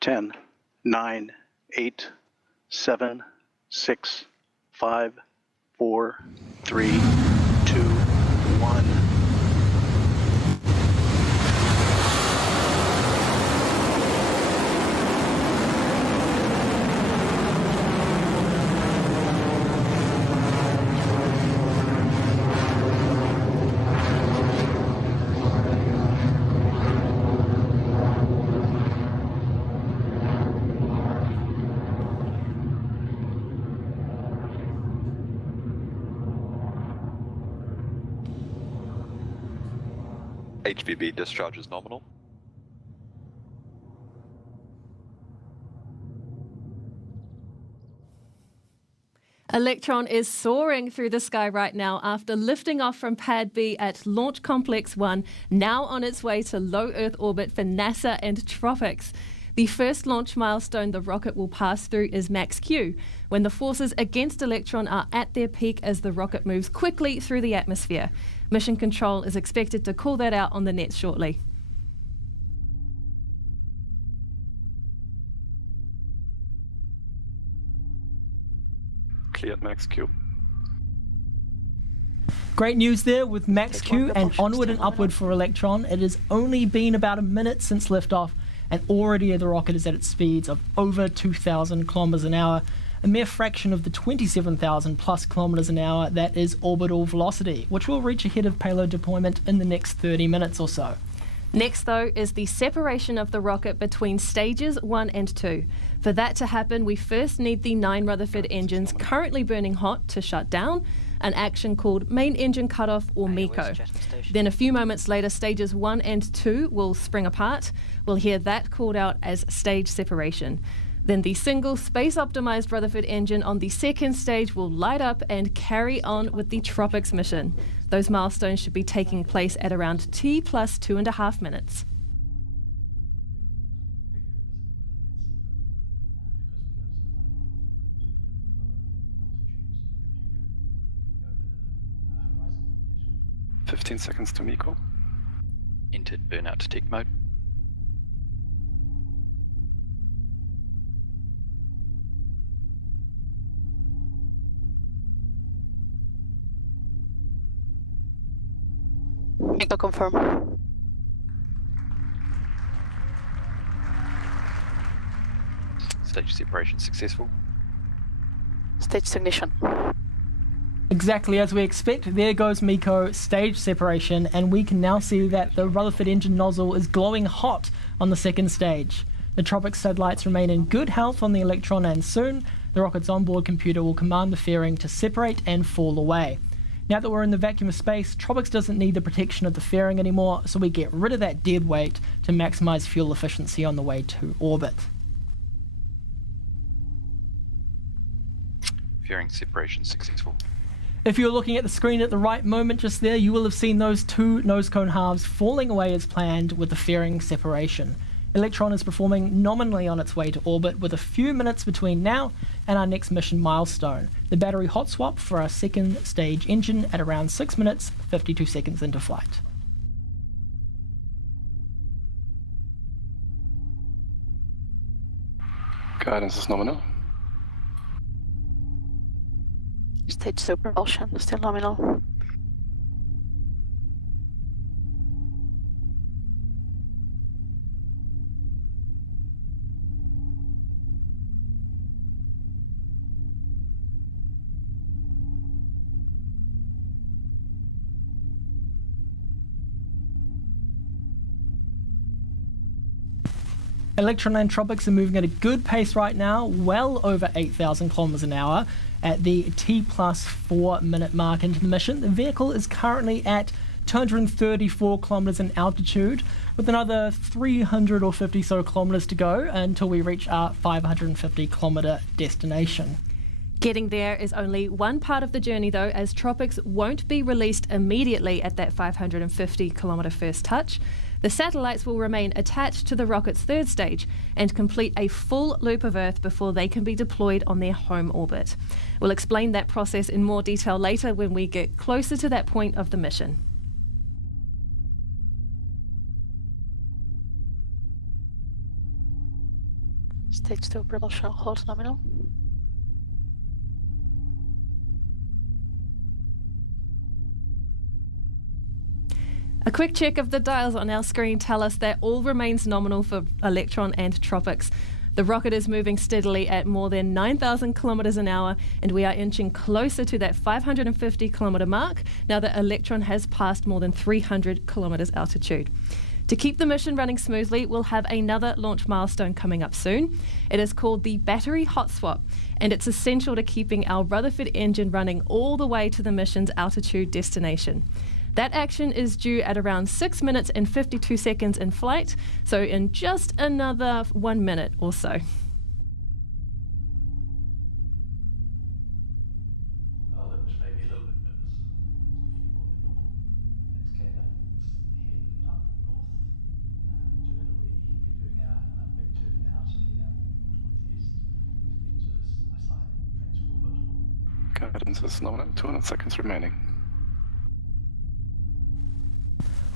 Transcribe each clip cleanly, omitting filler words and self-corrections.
10, 9, 8, 7, 6, 5, 4, 3, 2, 1. HVB discharge is nominal. Electron is soaring through the sky right now after lifting off from Pad B at Launch Complex 1, now on its way to low Earth orbit for NASA and Tropics. The first launch milestone the rocket will pass through is max Q, when the forces against Electron are at their peak as the rocket moves quickly through the atmosphere. Mission Control is expected to call that out on the net shortly. Cleared max Q. Great news there with max Q and onward and upward for Electron. It has only been about a minute since liftoff, and already the rocket is at its speeds of over 2,000 kilometers an hour, a mere fraction of the 27,000 plus kilometers an hour that is orbital velocity, which will reach ahead of payload deployment in the next 30 minutes or so. Next, though, is the separation of the rocket between stages 1 and 2. For that to happen, we first need the 9 Rutherford engines currently burning hot to shut down, an action called main engine cutoff or MECO. Then a few moments later, stages 1 and 2 will spring apart. We'll hear that called out as stage separation. Then the single space-optimized Rutherford engine on the second stage will light up and carry on with the Tropics mission. Those milestones should be taking place at around T plus 2.5 minutes. "15 seconds to MECO. Entered burnout detect mode. MECO confirm. Stage separation successful. Stage ignition. Exactly as we expect, there goes MECO, stage separation, and we can now see that the Rutherford engine nozzle is glowing hot on the second stage. The Tropics satellites remain in good health on the Electron, and soon the rocket's onboard computer will command the fairing to separate and fall away. Now that we're in the vacuum of space, Tropics doesn't need the protection of the fairing anymore, so we get rid of that dead weight to maximize fuel efficiency on the way to orbit. Fairing separation successful. If you're looking at the screen at the right moment just there, you will have seen those 2 nose cone halves falling away as planned with the fairing separation. Electron is performing nominally on its way to orbit with a few minutes between now and our next mission milestone, the battery hot swap for our second stage engine at around 6 minutes, 52 seconds into flight. Guidance is nominal. Stage propulsion still nominal. Electron and Tropics are moving at a good pace right now, well over 8,000 kilometers an hour at the T plus 4 minute mark into the mission. The vehicle is currently at 234 kilometers in altitude, with another 300 or 50 so kilometers to go until we reach our 550 kilometer destination. Getting there is only one part of the journey, though, as Tropics won't be released immediately at that 550 kilometre first touch. The satellites will remain attached to the rocket's third stage and complete a full loop of Earth before they can be deployed on their home orbit. We'll explain that process in more detail later when we get closer to that point of the mission. Stage 2 propulsion holds nominal. A quick check of the dials on our screen tell us that all remains nominal for Electron and Tropics. The rocket is moving steadily at more than 9,000 kilometres an hour, and we are inching closer to that 550 kilometre mark now that Electron has passed more than 300 kilometres altitude. To keep the mission running smoothly, we'll have another launch milestone coming up soon. It is called the battery hot swap, and it's essential to keeping our Rutherford engine running all the way to the mission's altitude destination. That action is due at around 6 minutes and 52 seconds in flight, so in just another 1 minute or so. Oh, that was maybe a little bit nervous. It's more than normal. It's Canada. It's heading up north. We're doing our big turn now to head out towards the east to get to this nice high transfer orbit. Guidance is nominal, 200 seconds remaining.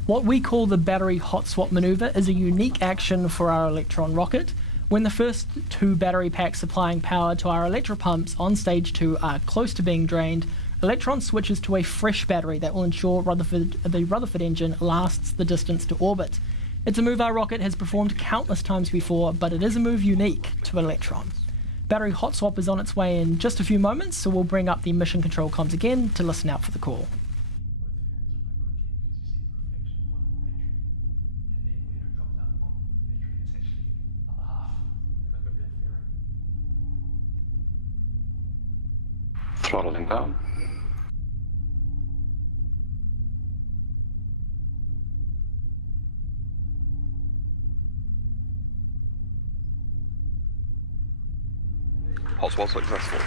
What we call the battery hot swap maneuver is a unique action for our Electron rocket. When the first two battery packs supplying power to our electropumps on stage 2 are close to being drained, Electron switches to a fresh battery that will ensure the Rutherford engine lasts the distance to orbit. It's a move our rocket has performed countless times before, but it is a move unique to Electron. Battery hot swap is on its way in just a few moments, so we'll bring up the mission control comms again to listen out for the call. Throttling down. Hot swap successful.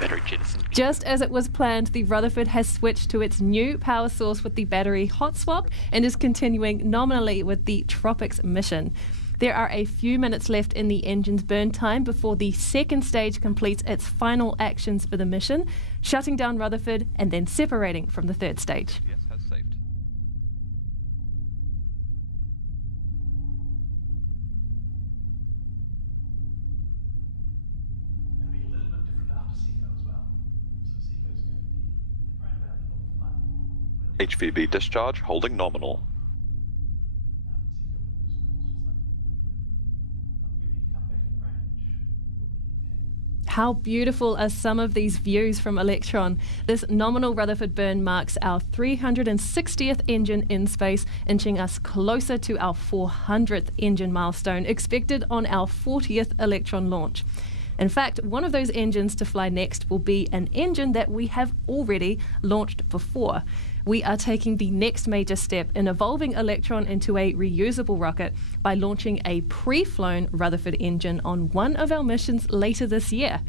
Battery jettison. Just as it was planned, the Rutherford has switched to its new power source with the battery hot swap and is continuing nominally with the Tropics mission. There are a few minutes left in the engine's burn time before the second stage completes its final actions for the mission, shutting down Rutherford and then separating from the third stage. Yes, has saved. Going to be a little bit different after Seco as well. So Seco's going to be right about the north line. HVB discharge holding nominal. How beautiful are some of these views from Electron? This nominal Rutherford burn marks our 360th engine in space, inching us closer to our 400th engine milestone, expected on our 40th Electron launch. In fact, one of those engines to fly next will be an engine that we have already launched before. We are taking the next major step in evolving Electron into a reusable rocket by launching a pre-flown Rutherford engine on one of our missions later this year.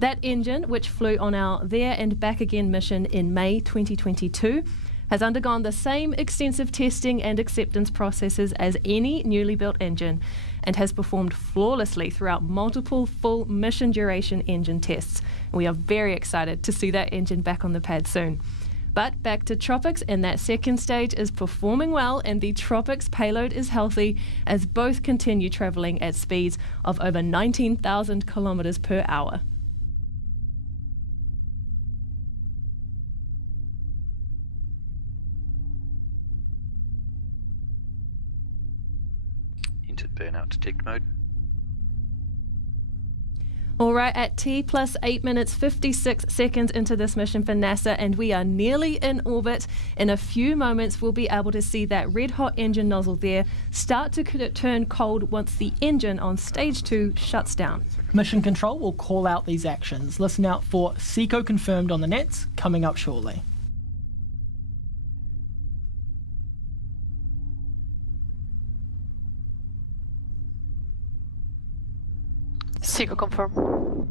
That engine, which flew on our There and Back Again mission in May 2022, has undergone the same extensive testing and acceptance processes as any newly built engine and has performed flawlessly throughout multiple full mission duration engine tests. We are very excited to see that engine back on the pad soon. But back to Tropics, and that second stage is performing well, and the Tropics payload is healthy as both continue travelling at speeds of over 19,000 kilometres per hour. Entered burnout detect mode. All right, at T plus 8 minutes 56 seconds into this mission for NASA, and we are nearly in orbit. In a few moments, we'll be able to see that red hot engine nozzle there start to turn cold once the engine on stage 2 shuts down. Mission control will call out these actions. Listen out for Seco confirmed on the nets coming up shortly. Seco confirm.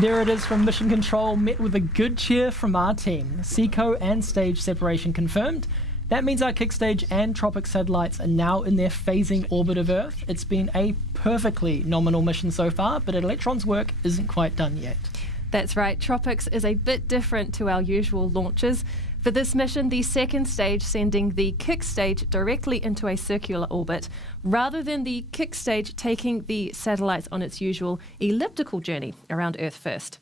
There it is from Mission Control, met with a good cheer from our team. Seco and stage separation confirmed. That means our kick stage and Tropic satellites are now in their phasing orbit of Earth. It's been a perfectly nominal mission so far, but Electron's work isn't quite done yet. That's right, Tropics is a bit different to our usual launches. For this mission, the second stage sending the kick stage directly into a circular orbit, rather than the kick stage taking the satellites on its usual elliptical journey around Earth first.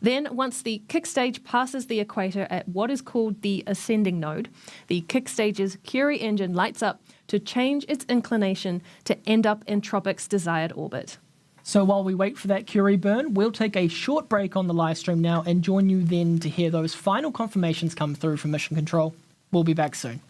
Then, once the kick stage passes the equator at what is called the ascending node, the kick stage's Curie engine lights up to change its inclination to end up in Tropics' desired orbit. So while we wait for that Curie burn, we'll take a short break on the live stream now and join you then to hear those final confirmations come through from Mission Control. We'll be back soon.